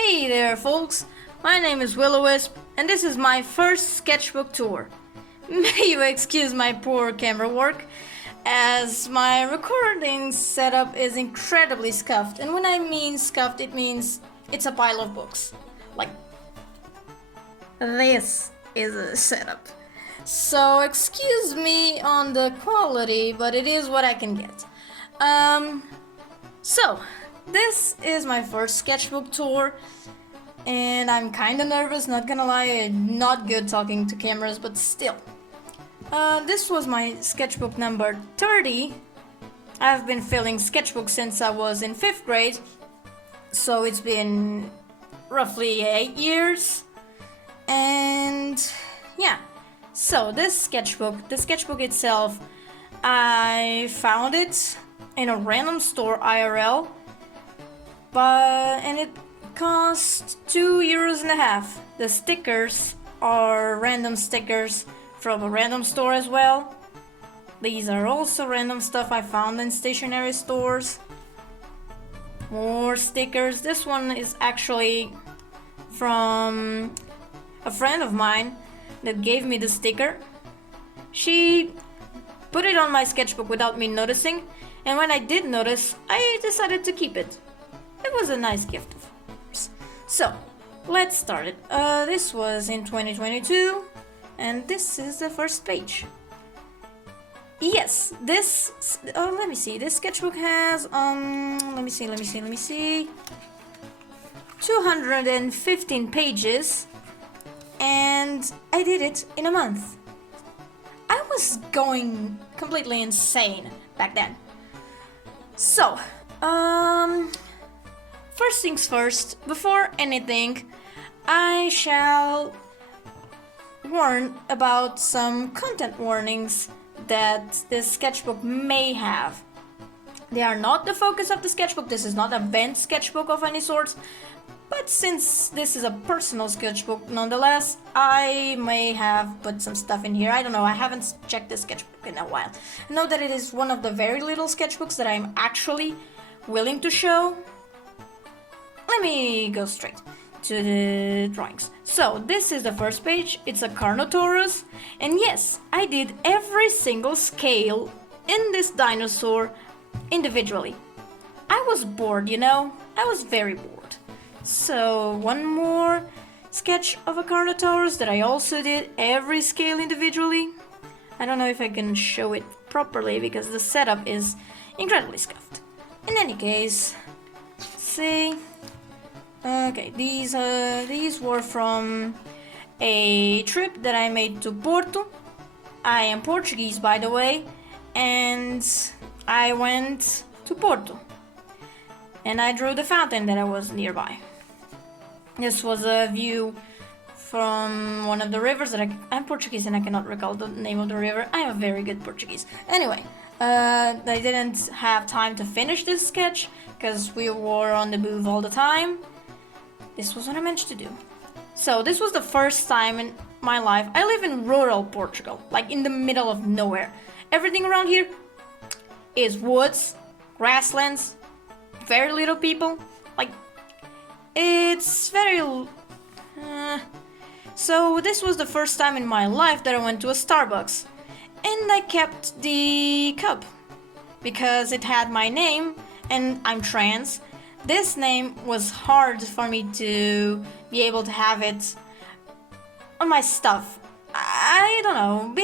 Hey there folks, my name is Will-O-Wisp and this is my first sketchbook tour. May you excuse my poor camera work as my recording setup is incredibly scuffed, and when I mean scuffed it means it's a pile of books. Like this is a setup. So excuse me on the quality, but it is what I can get. So this is my first sketchbook tour, and I'm kinda nervous, not gonna lie. I'm not good talking to cameras, but still. This was my sketchbook number 30. I've been filling sketchbooks since I was in 5th grade, so it's been roughly 8 years. And yeah, so the sketchbook itself, I found it in a random store IRL, and it cost €2.50. The stickers are random stickers from a random store as well. These are also random stuff I found in stationery stores. More stickers. This one is actually from a friend of mine that gave me the sticker. She put it on my sketchbook without me noticing, and when I did notice, I decided to keep it. It was a nice gift, of course. So, let's start it. This was in 2022, and this is the first page. Yes, let me see. This sketchbook has, let me see. 215 pages, and I did it in a month. I was going completely insane back then. So, first things first, before anything, I shall warn about some content warnings that this sketchbook may have. They are not the focus of the sketchbook. This is not a bent sketchbook of any sort, but since this is a personal sketchbook nonetheless, I may have put some stuff in here. I don't know, I haven't checked this sketchbook in a while. I know that it is one of the very little sketchbooks that I'm actually willing to show. Let me go straight to the drawings. So this is the first page. It's a Carnotaurus, and yes, I did every single scale in this dinosaur individually. I was bored, I was very bored. So one more sketch of a Carnotaurus that I also did every scale individually. I don't know if I can show it properly because the setup is incredibly scuffed. In any case, let's see. Okay, these were from a trip that I made to Porto. I am Portuguese, by the way, and I went to Porto, and I drew the fountain that I was nearby. This was a view from one of the rivers that I'm Portuguese and I cannot recall the name of the river. I am very good Portuguese. Anyway, I didn't have time to finish this sketch because we were on the move all the time. This was what I managed to do. So this was the first time in my life. I live in rural Portugal, like in the middle of nowhere. Everything around here is woods, grasslands, very little people. Like, it's very... So this was the first time in my life that I went to a Starbucks. And I kept the cup because it had my name, and I'm trans. This name was hard for me to be able to have it on my stuff. I don't know,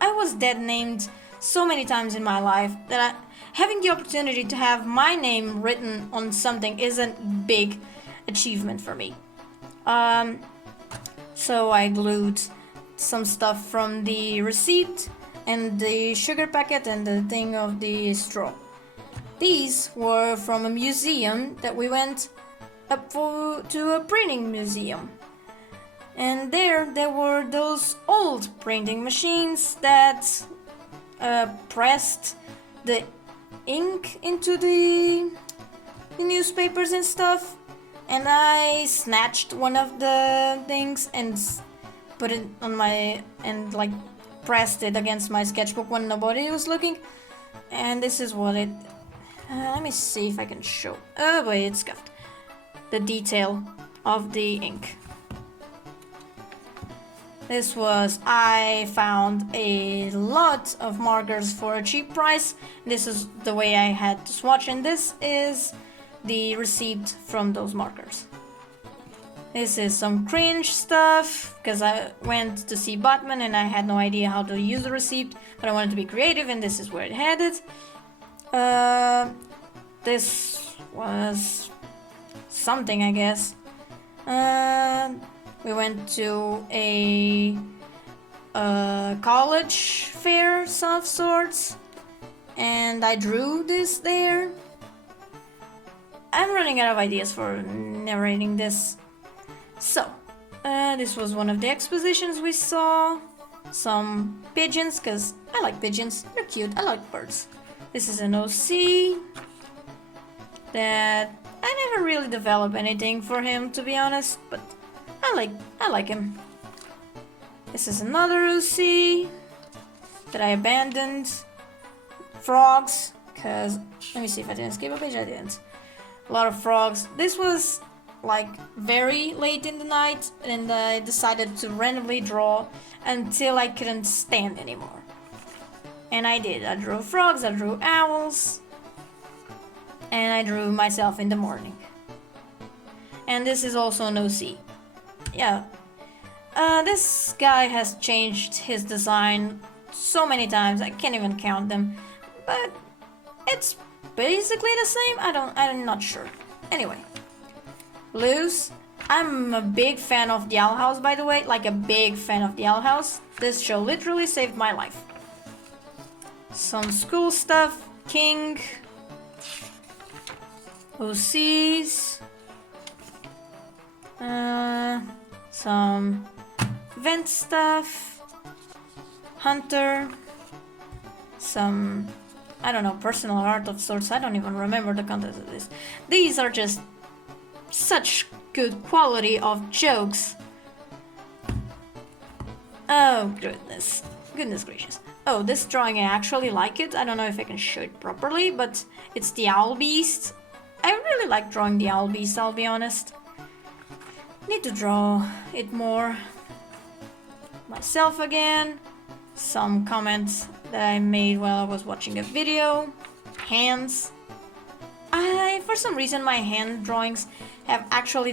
I was dead named so many times in my life that having the opportunity to have my name written on something is a big achievement for me. So I glued some stuff from the receipt and the sugar packet and the thing of the straw. These were from a museum that we went up to a printing museum. And there were those old printing machines that pressed the ink into the newspapers and stuff. And I snatched one of the things and put it on and pressed it against my sketchbook when nobody was looking. And this is what it... let me see if I can show... Oh boy, it's scuffed. The detail of the ink. I found a lot of markers for a cheap price. This is the way I had to swatch, and this is the receipt from those markers. This is some cringe stuff, because I went to see Batman and I had no idea how to use the receipt, but I wanted to be creative, and this is where it had it. This was something, I guess. We went to a college fair of sorts, and I drew this there. I'm running out of ideas for narrating this. So, this was one of the expositions we saw. Some pigeons, because I like pigeons. They're cute. I like birds. This is an OC that I never really developed anything for him, to be honest, but I like him. This is another OC that I abandoned. Frogs, because let me see if I didn't skip a page. I didn't. A lot of frogs. This was like very late in the night, and I decided to randomly draw until I couldn't stand anymore. And I did. I drew frogs, I drew owls, and I drew myself in the morning. And this is also an OC. Yeah. This guy has changed his design so many times, I can't even count them. But it's basically the same. I'm not sure. Anyway. Loose. I'm a big fan of the Owl House, by the way. Like a big fan of the Owl House. This show literally saved my life. Some school stuff. King. OCs. Some vent stuff. Hunter. Some, I don't know, personal art of sorts. I don't even remember the content of this. These are just such good quality of jokes. Oh, goodness. Goodness gracious. Oh, this drawing, I actually like it. I don't know if I can show it properly, but it's the Owl Beast. I really like drawing the Owl Beast, I'll be honest. Need to draw it more. Myself again. Some comments that I made while I was watching a video. Hands. For some reason, my hand drawings have actually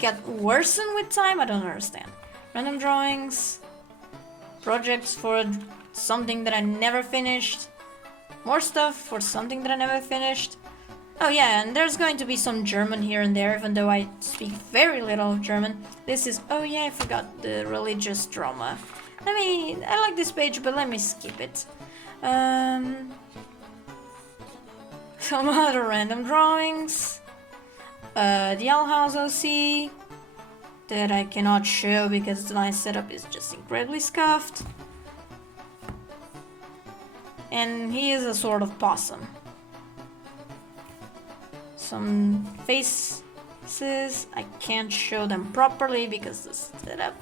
get worsened with time. I don't understand. Random drawings. Projects for something that I never finished. More stuff for something that I never finished. Oh yeah, and there's going to be some German here and there, even though I speak very little of German. This is, oh yeah, I forgot the religious drama. I like this page, but let me skip it. Some other random drawings. The Owl House OC that I cannot show because my setup is just incredibly scuffed. And he is a sort of possum. Some faces, I can't show them properly because the setup.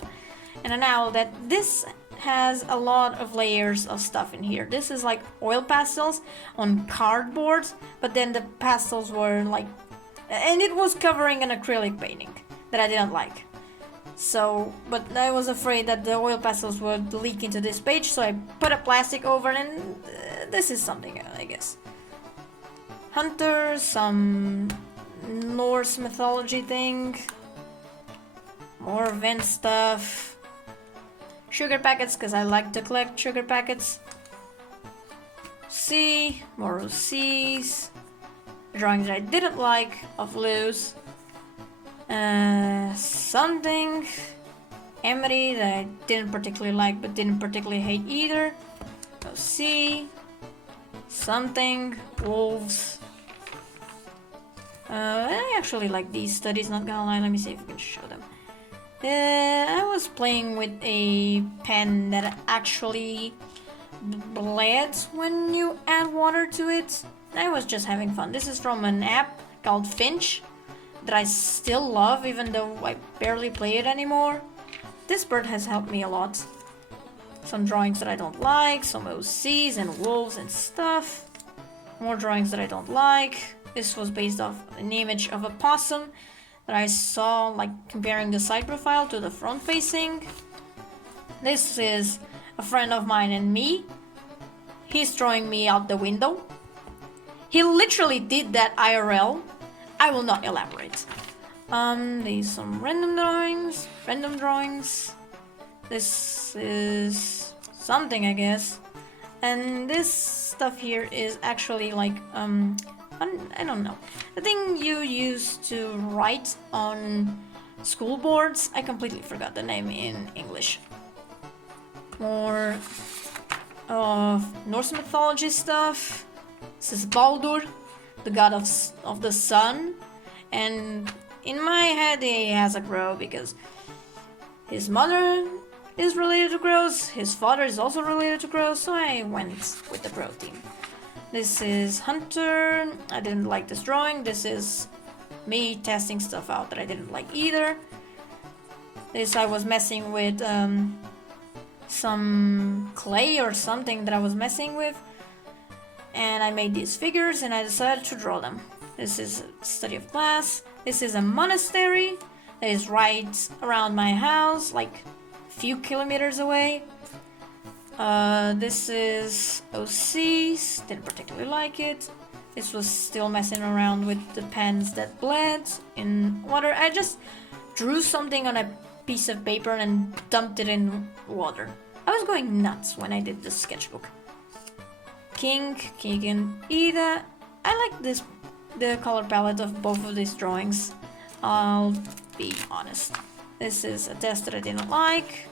And an owl that this has a lot of layers of stuff in here. This is like oil pastels on cardboard, but then the pastels were like, and it was covering an acrylic painting that I didn't like. So, but I was afraid that the oil pastels would leak into this page, so I put a plastic over it, and this is something, I guess. Hunter, some Norse mythology thing, more vent stuff, sugar packets, because I like to collect sugar packets. C, more C's, drawings that I didn't like of loose. Something Emery that I didn't particularly like but didn't particularly hate either. C, something wolves. I actually like these studies, not gonna lie. Let me see if I can show them. I was playing with a pen that actually bled when you add water to it. I was just having fun. This is from an app called Finch that I still love, even though I barely play it anymore. This bird has helped me a lot. Some drawings that I don't like, some OCs and wolves and stuff. More drawings that I don't like. This was based off an image of a possum that I saw, like comparing the side profile to the front facing. This is a friend of mine and me. He's throwing me out the window. He literally did that IRL. I will not elaborate. These some random drawings. This is something, I guess. And this stuff here is actually like, I don't know. The thing you use to write on school boards. I completely forgot the name in English. More of Norse mythology stuff. This is Baldur, the god of the sun. And in my head he has a crow because his mother is related to crows, his father is also related to crows, so I went with the crow theme. This is Hunter. I didn't like this drawing. This is me testing stuff out that I didn't like either. This I was messing with some clay or something that I was messing with, and I made these figures and I decided to draw them. This is a study of class. This is a monastery that is right around my house, like a few kilometers away. This is OC's, didn't particularly like it. This was still messing around with the pens that bled in water. I just drew something on a piece of paper and dumped it in water. I was going nuts when I did this sketchbook. King and Ida. I like the color palette of both of these drawings. I'll be honest. This is a test that I didn't like.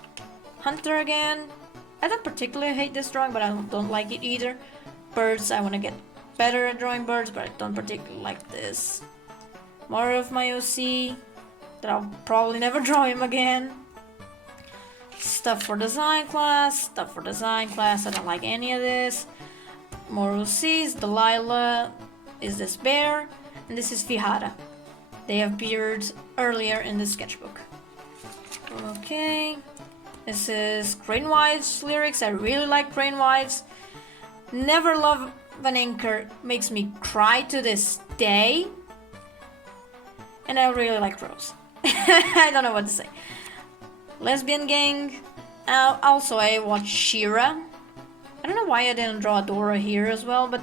Hunter again. I don't particularly hate this drawing, but I don't like it either. Birds, I want to get better at drawing birds, but I don't particularly like this. More of my OC, that I'll probably never draw him again. Stuff for design class, I don't like any of this. More OCs, Delilah is this bear, and this is Vihara. They appeared earlier in the sketchbook. Okay. This is Crane Wives lyrics. I really like Crane Wives. Never Love an Inker makes me cry to this day. And I really like Rose. I don't know what to say. Lesbian Gang. Also, I watched She-Ra. I don't know why I didn't draw Dora here as well, but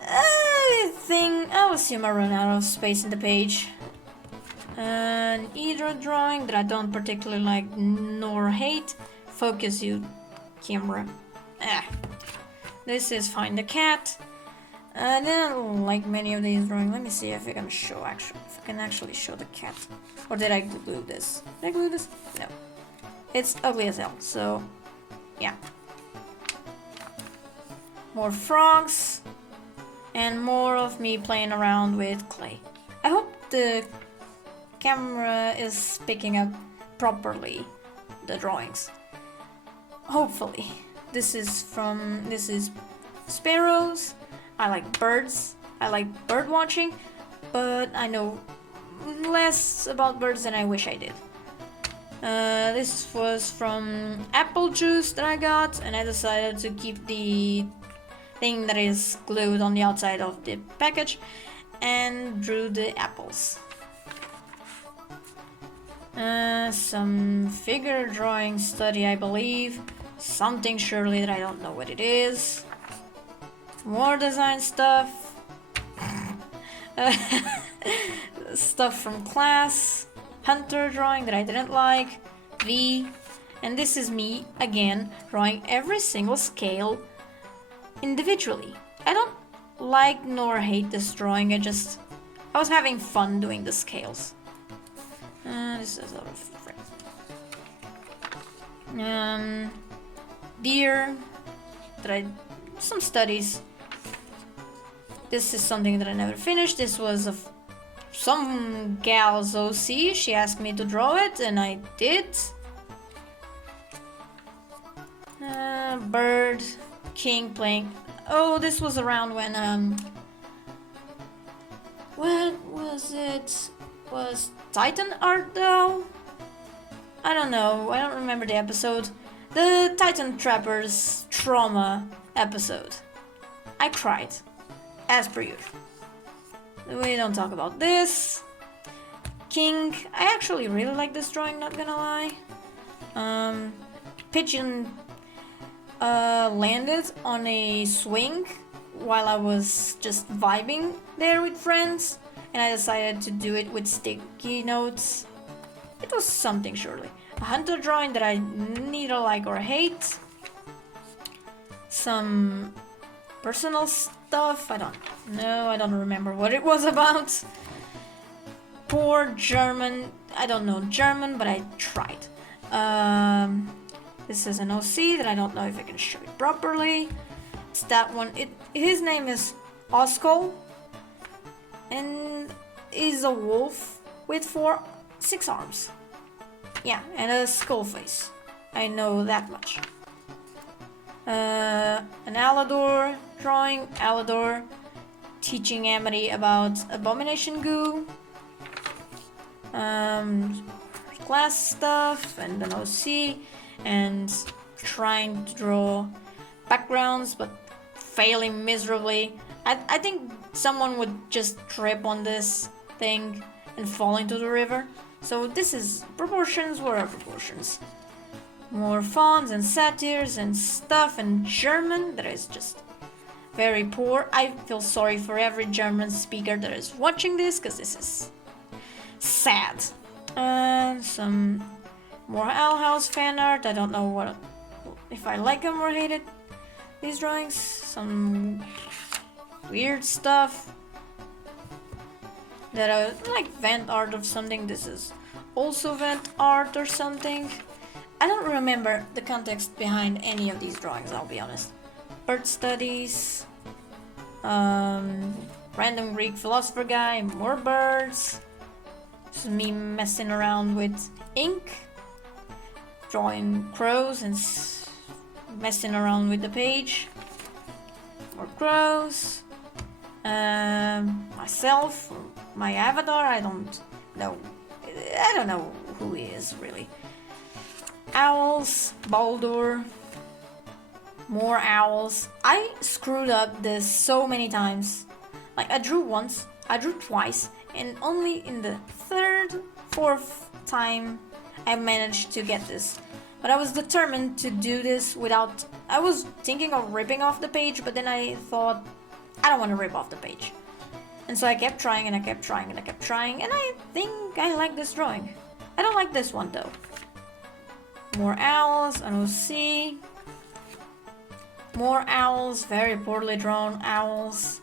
I think I'll assume I run out of space in the page. An Idra drawing that I don't particularly like nor hate. Focus, you camera. This is Find the Cat. I didn't like many of these drawings. Let me see if I can show if I can actually show the cat. Or did I glue this? Did I glue this? No. It's ugly as hell, so yeah. More frogs. And more of me playing around with clay. I hope the camera is picking up properly the drawings. Hopefully. This is sparrows. I like birds. I like bird watching, but I know less about birds than I wish I did. This was from apple juice that I got, and I decided to keep the thing that is glued on the outside of the package and drew the apples. Some figure drawing study, I believe. Something surely that I don't know what it is. More design stuff. Stuff from class. Hunter drawing that I didn't like. V. And this is me, again, drawing every single scale individually. I don't like nor hate this drawing, I was having fun doing the scales. This is out of frame. Deer, some studies. This is something that I never finished. This was some gal's OC. She asked me to draw it, and I did. Bird, king playing. Oh, this was around when what was it? Was Titan art though? I don't know. I don't remember the episode. The Titan Trappers trauma episode. I cried, as per usual. We don't talk about this. King. I actually really like this drawing, not gonna lie. Pigeon landed on a swing while I was just vibing there with friends, and I decided to do it with sticky notes. It was something, surely. A hunter drawing that I neither like or hate. Some personal stuff, I don't know, I don't remember what it was about. Poor German, I don't know German, but I tried. This is an OC that I don't know if I can show it properly. It's that one. His name is Oskol, and is a wolf with 6 arms. Yeah, and a skull face. I know that much. An Alador drawing. Alador teaching Amity about abomination goo. Class stuff and an OC, and trying to draw backgrounds but failing miserably. I think someone would just trip on this thing and fall into the river. So this is proportions. What are proportions? More fonts and satires and stuff and German that is just very poor. I feel sorry for every German speaker that is watching this, because this is sad. Some more Owl House fan art. I don't know if I like them or hate it. These drawings. Some weird stuff that I like, vent art of something. This is also vent art or something. I don't remember the context behind any of these drawings, I'll be honest. Bird studies, random Greek philosopher guy, more birds. This is me messing around with ink, drawing crows and messing around with the page. More crows. Myself, my avatar, I don't know who he is really. Owls, Baldur, more owls. I screwed up this so many times. Like, I drew once, I drew twice, and only in the fourth time I managed to get this. But I was determined to do this without... I was thinking of ripping off the page, but then I thought, I don't want to rip off the page. And so I kept trying and I kept trying and I kept trying, and I think I like this drawing. I don't like this one though. More owls, an OC. More owls, very poorly drawn owls.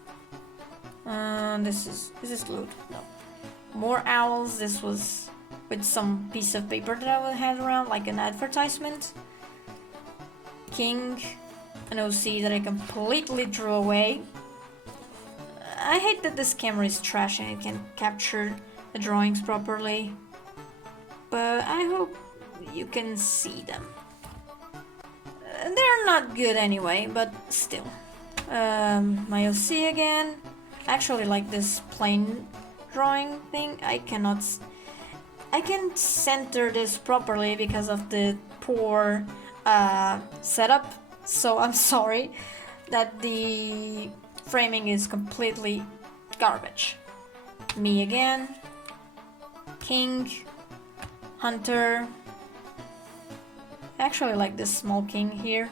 This is glued. No. More owls. This was with some piece of paper that I had around, like an advertisement. King, an OC that I completely drew away. I hate that this camera is trash and it can't capture the drawings properly, but I hope you can see them. They're not good anyway, but still. My OC again. I actually like this plain drawing thing. I can't center this properly because of the poor setup, so I'm sorry that the framing is completely garbage. Me again. King, hunter. I actually like this small king here.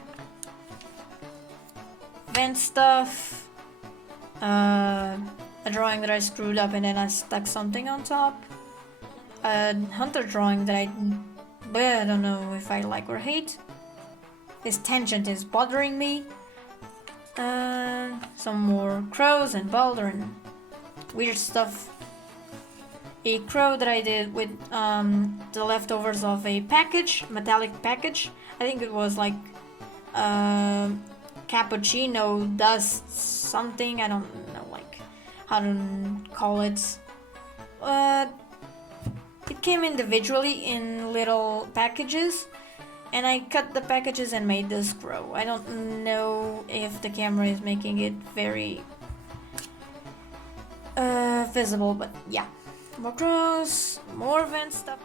Vent stuff. A drawing that I screwed up and then I stuck something on top. A hunter drawing that I don't know if I like or hate. This tangent is bothering me. Some more crows and Baldur and weird stuff. A crow that I did with the leftovers of a package, metallic package. I think it was like cappuccino dust something. I don't know like how to call it. It came individually in little packages, and I cut the packages and made this crow. I don't know if the camera is making it very visible, but yeah. More crows, more vent stuff.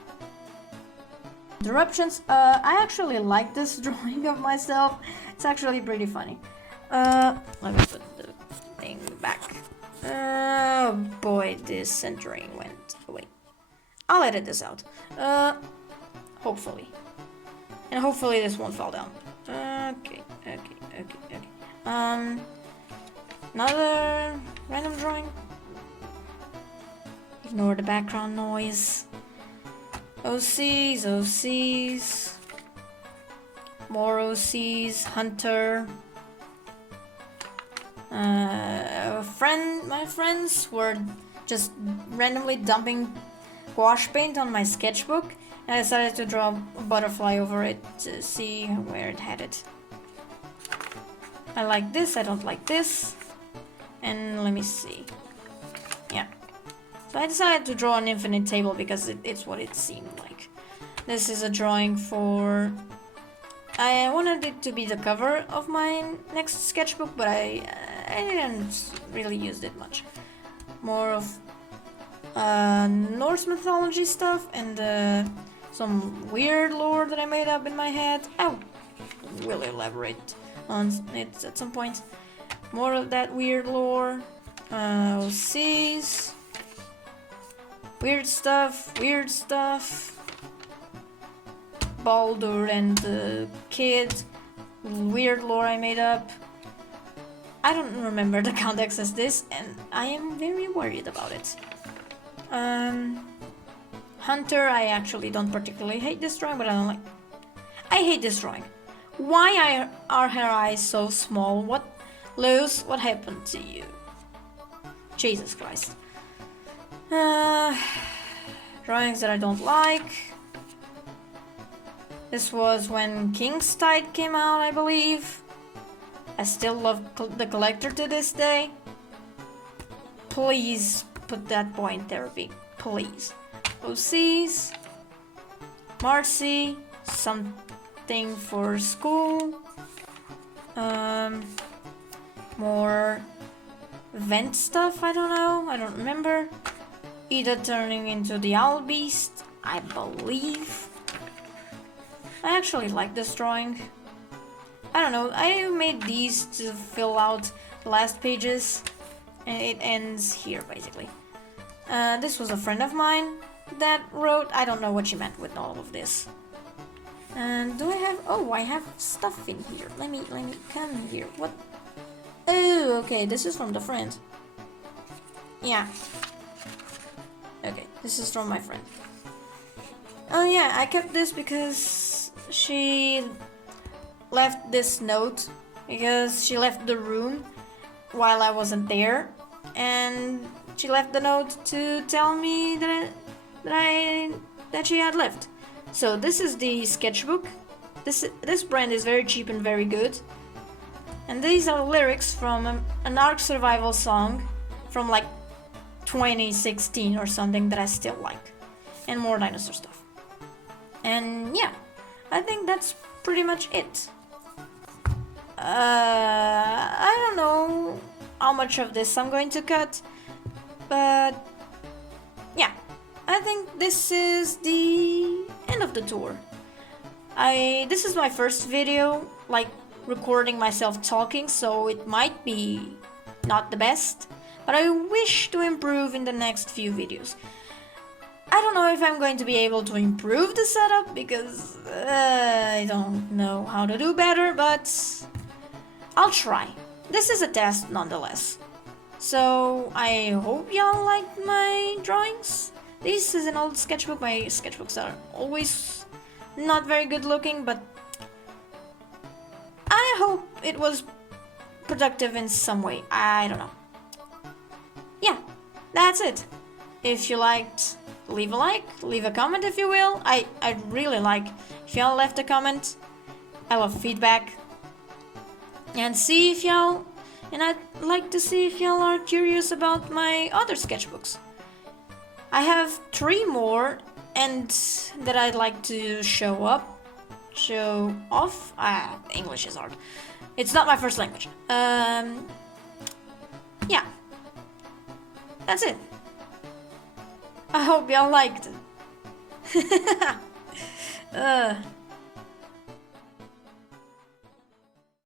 Interruptions. I actually like this drawing of myself. It's actually pretty funny. Let me put the thing back. Oh boy, this centering went away. I'll edit this out. Hopefully. And hopefully this won't fall down. Okay. Another random drawing. Ignore the background noise. OCs. More OCs. Hunter. My friends were just randomly dumping gouache paint on my sketchbook, and I decided to draw a butterfly over it to see where it headed. I like this, I don't like this. And let me see. Yeah. So I decided to draw an infinite table because it's what it seemed like. This is a drawing for... I wanted it to be the cover of my next sketchbook, but I didn't really use it much. More of Norse mythology stuff and some weird lore that I made up in my head. I will elaborate on it at some point. More of that weird lore. OCs. Weird stuff. Baldur and the kid. Weird lore I made up. I don't remember the context as this, and I am very worried about it. Hunter, I actually don't particularly hate this drawing, but I hate this drawing. Why are her eyes so small? Luz, what happened to you? Jesus Christ. Drawings that I don't like. This was when King's Tide came out, I believe. I still love the collector to this day. Please put that boy in therapy. Please. OCs. Marcy. Something for school. More vent stuff, I don't know. I don't remember. Ida turning into the owl beast, I believe. I actually like this drawing. I don't know, I made these to fill out the last pages, and it ends here basically. This was a friend of mine that wrote. I don't know what she meant with all of this. And do I have... Oh, I have stuff in here. Let me come here. What? Oh, okay, this is from the friend. Yeah. Okay, this is from my friend. Oh yeah, I kept this because she left this note, because she left the room while I wasn't there, and she left the note to tell me that she had left. So this is the sketchbook. This brand is very cheap and very good. And these are lyrics from an Ark Survival song from like 2016 or something that I still like. And more dinosaur stuff. And yeah, I think that's pretty much it. I don't know how much of this I'm going to cut, but yeah, I think this is the end of the tour. This is my first video, like recording myself talking, so it might be not the best, but I wish to improve in the next few videos. I don't know if I'm going to be able to improve the setup because I don't know how to do better, but I'll try. This is a test nonetheless. So I hope y'all like my drawings. This is an old sketchbook. My sketchbooks are always not very good looking, but I hope it was productive in some way. I don't know. Yeah, that's it. If you liked, leave a like, leave a comment if you will. I'd really like if y'all left a comment. I love feedback. And I'd like to see if y'all are curious about my other sketchbooks. I have 3 more and that I'd like to show off. English is hard. It's not my first language. Yeah. That's it. I hope y'all liked it.